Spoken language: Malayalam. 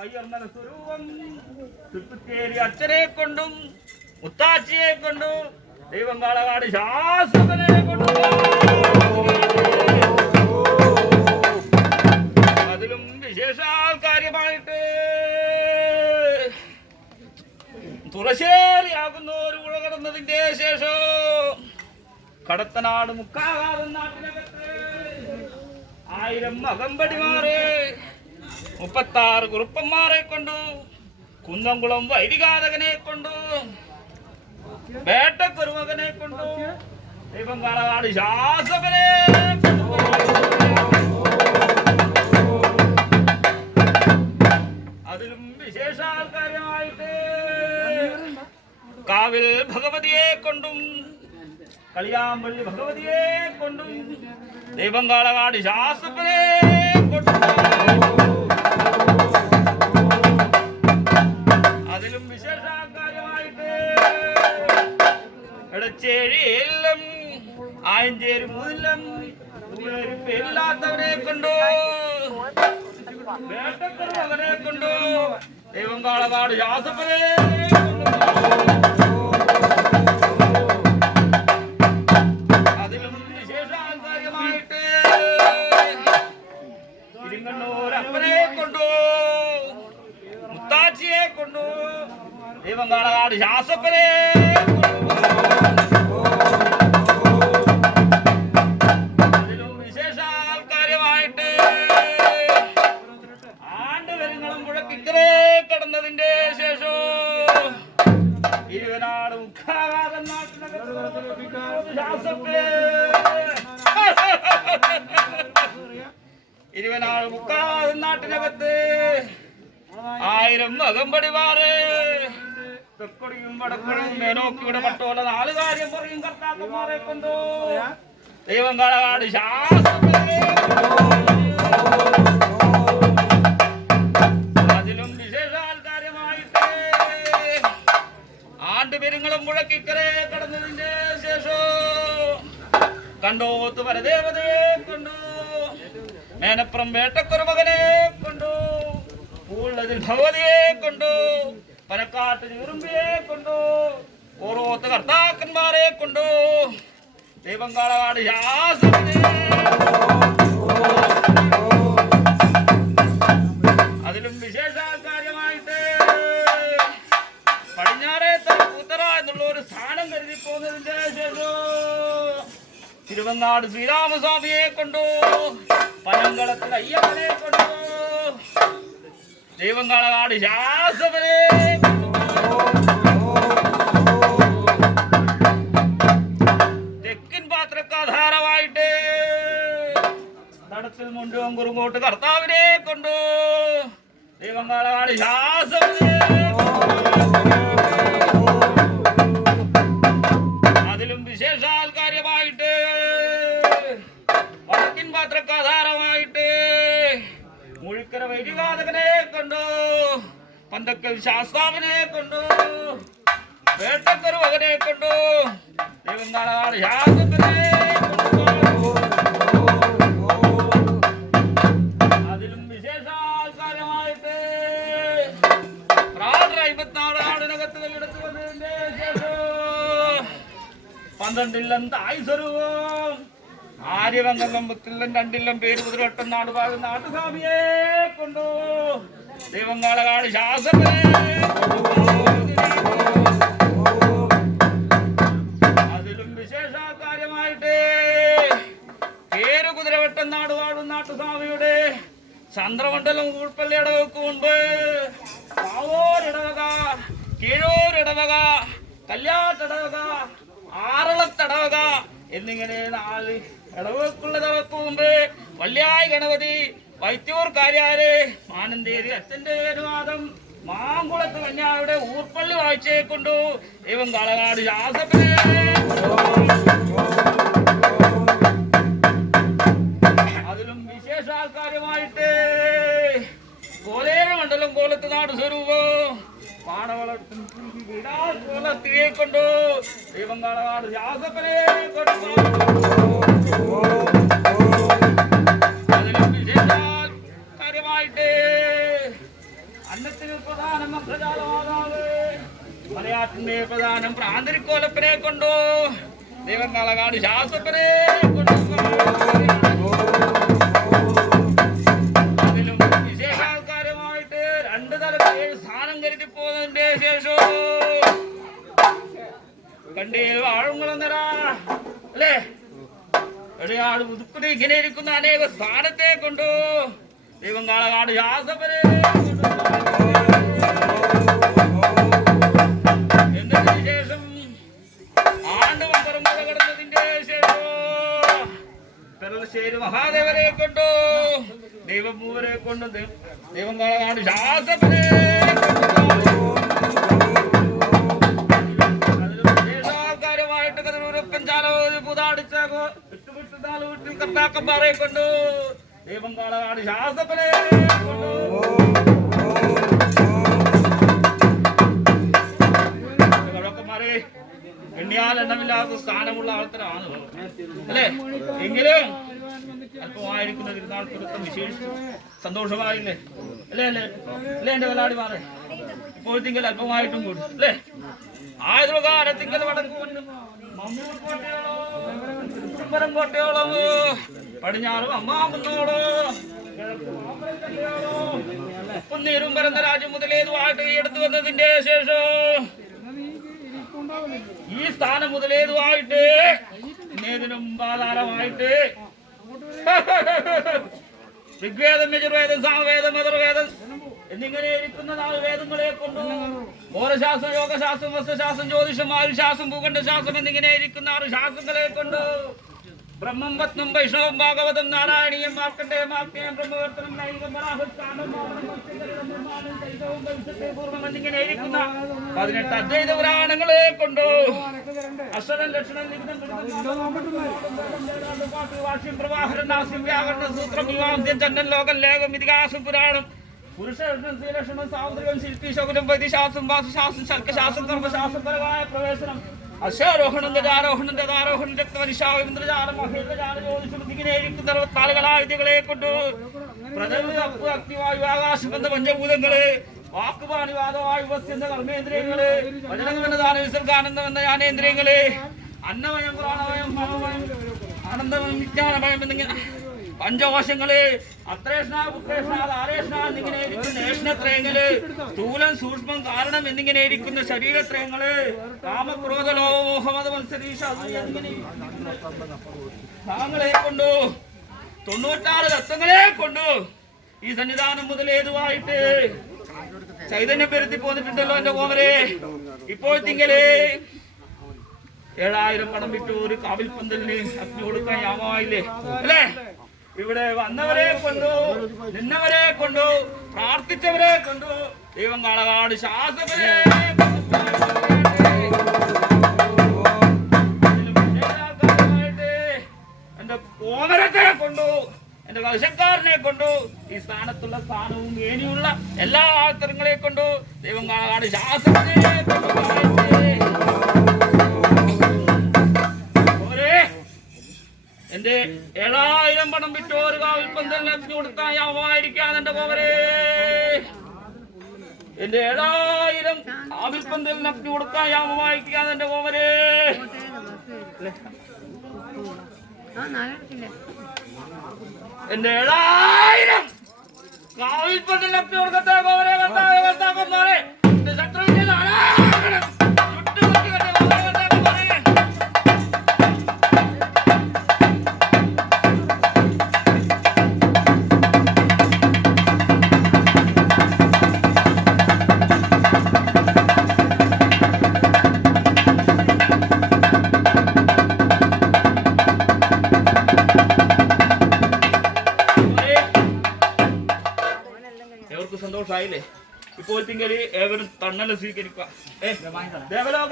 കയ്യർന്നല സ്വരൂപം തൃപ്പത്തേരി അച്ഛനെ കൊണ്ടും മുത്താച്ചിയെ കൊണ്ടും ദൈവം കാളകാട് ശാസ്ത്രനെ കൊണ്ടും അതിലും വിശേഷാൽ കാര്യമായിട്ട് തുറശ്ശേരിയാകുന്ന ഒരു പുഴ കടന്നതിന്റെ ശേഷം കടത്തനാട് മുക്കാകാതൻ നാട്ടിനകത്ത് 1000 അകമ്പടിമാരെ 36 കുറുപ്പന്മാരെ കൊണ്ടു കുന്നംകുളം വൈദികാതകനെ കൊണ്ടു വേട്ടക്കുരുമകനെ കൊണ്ടു ദൈവം കാളകാട് ശാസകനെ അതിലും വിശേഷാൽ കാര്യമായിട്ട് കാവിൽ ഭഗവതിയെ കൊണ്ടും കളിയാമ്പള്ളി ഭഗവതിയെ കൊണ്ടും ദൈവം കാളകാട് ശാസ്ത്രനെ കൊണ്ടും അതിലും വിശേഷാൽ കാര്യമായിട്ട് ഇടച്ചേഴിയിലും ആയഞ്ചേരി മുതലും പേരില്ലാത്തവരെ കൊണ്ടു വേട്ടക്കുറവനെ കൊണ്ടു ദൈവം കാളകാട് ശാസ്ത്രനെ അതിലും വിശേഷാൽ കാര്യമായിട്ട് ഇരിങ്ങണ്ണൂരപ്പനെ കൊണ്ടു മുത്താച്ചിയെ കൊണ്ടു ദൈവം കാളകാട് ശാസ്ത്രനെ അതിലും വിശേഷാൽ കാര്യമായിട്ട് ആണ്ടുവരുങ്ങളും മുഴക്കിക്കരെ കടന്നതിന്റെ ശേഷം ഇരുവനാട് മുഖാകാതൻ ഇരുവനാട് മുക്കാതൻ നാട്ടിനകത്ത് 1000 അകമ്പടിമാര് തെക്കൊടിയും വടക്കൊടിയും മേനോക്കിയുടെ മട്ടോല 4 കാര്യം പറയും കർത്താക്കന്മാരെ കൊണ്ടു ദൈവം കാളകാട് അതിലും വിശേഷാൽ കാര്യമായിട്ട് ആണ്ടുപെരുങ്ങളും മുഴക്കിക്കരെ കടന്നതിന്റെ ശേഷം കണ്ടോത്ത് പരദേവതയെ കൊണ്ടു മേനപ്പുറം വേട്ടക്കുറമകനെ കൊണ്ടു പൂള്ളതിൽ ഭഗവതിയെ കൊണ്ടു പനക്കാട്ട് ഉറുമ്പിയെ കൊണ്ടു ഓരോത്ത് കർത്താക്കന്മാരെ കൊണ്ടു ദൈവം കാളകാട് ശാസ്ത്രനെ അതിലും വിശേഷാൽ കാര്യമായിട്ട് പടിഞ്ഞാറേ പൂത്തറ എന്നുള്ള ഒരു സ്ഥാനം കരുതി പോകുന്നതിന്റെ ശേഷം തിരുവന്നാട് ശ്രീരാമസ്വാമിയെ കൊണ്ടു പനങ്കളത്തിൽ അയ്യപ്പനെ കൊണ്ടു ദൈവം കാളകാട് ശാസ്ത്രനെ തെക്കിൻ പാത്രക്കാധാരമായിട്ട് തടത്തിൽ മുണ്ടും കുറുങ്ങോട്ട് കർത്താവിനെ കൊണ്ടു ദൈവം കാളകാട് ശാസ്ത്രനെ അതിലും വിശേഷാൽ കാര്യമായിട്ട് വടക്കിൻ പാത്രക്കാധാരമായിട്ട് മുഴിക്കര വൈദികാതകനെ കൊണ്ടു പന്തക്കൽ ശാസ്താവിനെ കൊണ്ടു വേട്ടക്കരുവകനെ കൊണ്ടു ദൈവം കാളകാട് ശാസ്ത്രനെ അതിലും വിശേഷാൽ കാര്യമായിട്ട് 54 ആടിനകത്ത് എടുത്തു വന്നതിന്റെ ശേഷം 12 തായ് സ്വരൂപം ആര്യവങ്കല്ലം 2 പേര് കുതിരവട്ടം നാടുപാട് നാട്ടുസ്വാമിയെ കൊണ്ടു ദൈവം കാളകാട് ശാസ്ത്രനെ അതിലും വിശേഷാൽ കാര്യമായിട്ട് പേര് കുതിരവട്ടം നാടുപാടും നാട്ടുസ്വാമിയുടെ ചന്ദ്രമണ്ഡലം ഉൾപ്പള്ളി ഇടവക്ക് മുൻപ് പാവൂരിടവക കീഴൂരിടവക കല്യാട്ടിടവക ആറളത്തടവക എന്നിങ്ങനെ 4 ഇടവക്കുള്ളതവക്ക് മുമ്പ് വല്യായി ഗണപതി വൈത്തൂർ കാര്യാര് മാനന്തേരി അച്ഛന്റെ അനുവാദം മാങ്കുളത്ത് കന്യാവിടെ ഊർപ്പള്ളി വാഴ്ചയെ കൊണ്ടു ദൈവം കാളകാട് ശാസ്ത്രനെ അതിലും വിശേഷാൽ കാര്യമായിട്ട് കോലേര മണ്ഡലം കോലത്ത് നാട് സ്വരൂപം പാടവളത്തിയെ കൊണ്ടു ദൈവം കാളകാട് ശാസ്ത്രനെ കൊണ്ടു അതിലും വിശേഷാൽ കാര്യമായിട്ട് അന്നത്തിന് പ്രധാനം മന്ത്രജാലമാതാവ് മലയാറ്റിന്റെ പ്രധാനം പ്രാന്തരിക്കോലപ്പനെ കൊണ്ടു ദൈവം കളകാട് ശാസ്ത്രപ്പനെ കൊണ്ടു അതിലും വിശേഷാൽക്കാരുമായിട്ട് 2 തലത്തിൽ സ്ഥാനം കരുതി പോകുന്നതിന്റെ ശേഷവും കണ്ടിയിൽ വാഴുങ്ങളെന്നറ അല്ലേ എവിടെയാണ് മുതുക്കുടി ഇങ്ങനെ ഇരിക്കുന്ന അനേക സ്ഥാനത്തെ കൊണ്ടു ദൈവം കാളകാട് ശാസ്ത്രപ്പനെ എന്നതിന് ശേഷം ആണ്ടും കടന്നതിന്റെ ശേഷം പെരളശ്ശേരി മഹാദേവരെ കൊണ്ടു ദൈവം മൂവരെ കൊണ്ട് ദൈവം കാളകാട് ശാസ്ത്രപ്പനെ ആൾക്കാരുമായിട്ട് കതിരൂരപ്പൻ ചാലവൂര് പുതാടിച്ച വീട്ടിൽ കർത്താക്കന്മാരെ കൊണ്ടു ദൈവം കാളകാട് ശാസ്ത്രപ്പനെ കൊണ്ടു കടക്കന്മാരെ എണ്ണിയാൽ എണ്ണമില്ലാത്ത സ്ഥാനമുള്ള ആൾക്കാരാണ് അല്ലേ എങ്കിലും അല്പമായിരിക്കുന്ന തിരുനാൾ പുരത്തം വിശേഷിച്ചു സന്തോഷമായില്ലേ അല്ലേ അല്ലേ അല്ലേ എന്റെ വലാടിമാരെ ഇപ്പോഴത്തെങ്കിൽ അല്പമായിട്ടും കൂടി അല്ലേ ആയുധകാലത്തിങ്കൽ വടക്കും മമ്മൂർ കോട്ടയോളോ ചിദംബരം കോട്ടയോളോ പടിഞ്ഞാറും അമ്മാകുന്നോളോ ഒന്നീരും പരന്ന രാജ്യം മുതലേതുമായിട്ട് എടുത്തു വന്നതിന്റെ ശേഷം ഈ സ്ഥാനം മുതലേതുമായിട്ട് ഇന്നേതിനും ആധാരമായിട്ട് ഋഗ്വേദം യജുർവേദം സാമവേദം മധുർവേദം എന്നിങ്ങനെ ഇരിക്കുന്ന 4 വേദങ്ങളെ കൊണ്ടു മോരശാസ്ത്രം യോഗശാസ്ത്രം വസ്തുശാസ്ത്രം ജ്യോതിഷം ആയുശാസ്ത്രം ഭൂഖണ്ഡശാസ്ത്രം എന്നിങ്ങനെ ഇരിക്കുന്ന 6 ശാസ്ത്രങ്ങളെ കൊണ്ട് ബ്രഹ്മം പത്മം വൈഷ്ണവം ഭാഗവതം നാരായണീയം മാർക്കണ്ഡേയം മാർക്കേയം ബ്രഹ്മവർത്തനം നൈകം വരാഹസ്ഥാനം പൂർവ്വം എന്നിങ്ങനെ ഇരിക്കുന്ന 18 അദ്വൈത പുരാണങ്ങളെ കൊണ്ടു അക്ഷരം ലക്ഷണം വാക്യം പ്രവാഹനം നാസ്യം വ്യാകരണം സൂത്രം മീമാംസ്യം ചന്ദൻ ലോകം ലേഖം ഇതിഹാസം പുരാണം പുരുഷലക്ഷണം സ്ത്രീലക്ഷണം സാമുദ്രികം ശില്പി ശകുനം വൈദ്യശാസ്ത്രം വാസുശാസ്ത്രം ശർക്കശാസ്ത്രം കർമ്മശാസ്ത്രം പരമായ പ്രവേശനം അശ്വാരോഹണം ഗജാരോഹണം ഗതാരോഹണം രക്തമനിശാവം ഇന്ദ്രജാലം മഹേന്ദ്രജാലം ജ്യോതിഷം ഇങ്ങനെ ഇരിക്കുന്ന 64 വിദ്യകളെ കൊണ്ടു പ്രഥമ അപ്പ് അഗ്നിവായു ആകാശബന്ധ പഞ്ചഭൂതങ്ങള് വാക്കുപാണിവാദവായു വസ്യന്ത കർമ്മേന്ദ്രിയങ്ങള് വചനമെന്ന ദാന വിസർഗാനന്ദം എന്ന ജ്ഞാനേന്ദ്രിയങ്ങള് അന്നമയം പ്രാണമയം മനോമയം ആനന്ദമയം വിജ്ഞാനമയം എന്നിങ്ങനെ പഞ്ചകോശങ്ങള് അത്രേഷ്ണ പുത്രേഷ്ണ ആരേഷ്ണ എന്നിങ്ങനെ ഇരിക്കുന്ന ഏഷ്ണത്രയങ്ങള് സ്ഥൂലം സൂക്ഷ്മം കാരണം എന്നിങ്ങനെ ഇരിക്കുന്ന ശരീരത്രയങ്ങള് കാമക്രോധ ലോകമോഹമത മത്സരീഷ താങ്കളെ കൊണ്ടു 96 തത്വങ്ങളെ കൊണ്ടു ഈ സന്നിധാനം മുതലേതുമായിട്ട് ചൈതന്യം പെരുത്തി പോന്നിട്ടുണ്ടല്ലോ എന്റെ കോമരെ ഇപ്പോഴത്തിങ്കല് 7000 പണം വിട്ടു ഒരു കാവിൽപ്പന്തലിന് അഗ്നി കൊടുക്കാൻ യാമമായില്ലേ അല്ലേ ഇവിടെ വന്നവരെ കൊണ്ടു നിന്നവരെ കൊണ്ടു പ്രാർത്ഥിച്ചവരെ കൊണ്ടു ദൈവം കാളകാട് ശാസ്ത്രവരെ എന്റെ കോമരത്തെ കൊണ്ടു എന്റെ വംശക്കാരനെ കൊണ്ടു ഈ സ്ഥാനത്തുള്ള സ്ഥാനവും ഏനിയുള്ള എല്ലാ ആൾക്കാരെ കൊണ്ടു ദൈവം കാളകാട് ശാസ്ത്രവരെ എന്റെ 7000 പണം വിറ്റോ ഒരു കാവിൽപ്പന്തലിന് കൊടുത്താൽ യാമമായിരിക്കാതെ എന്റെ കോമരെ എന്റെ 7000 കാവിൽപ്പന്തലിന് കൊടുക്കാൻ യാമമായിരിക്കാതെ എന്റെ കോമരെ എന്റെ 7000 കാവിൽപ്പന്തലിന് കൊടുക്കത്തെ കോമരെ കർത്താവേ എന്റെ ശത്രുവിന്റെ നാരായണൻ സന്തോഷമായില്ലേ ഇപ്പോൾ തിങ്കല് ഏവരും തണ്ണല് സ്വീകരിക്കുക ദേവലോക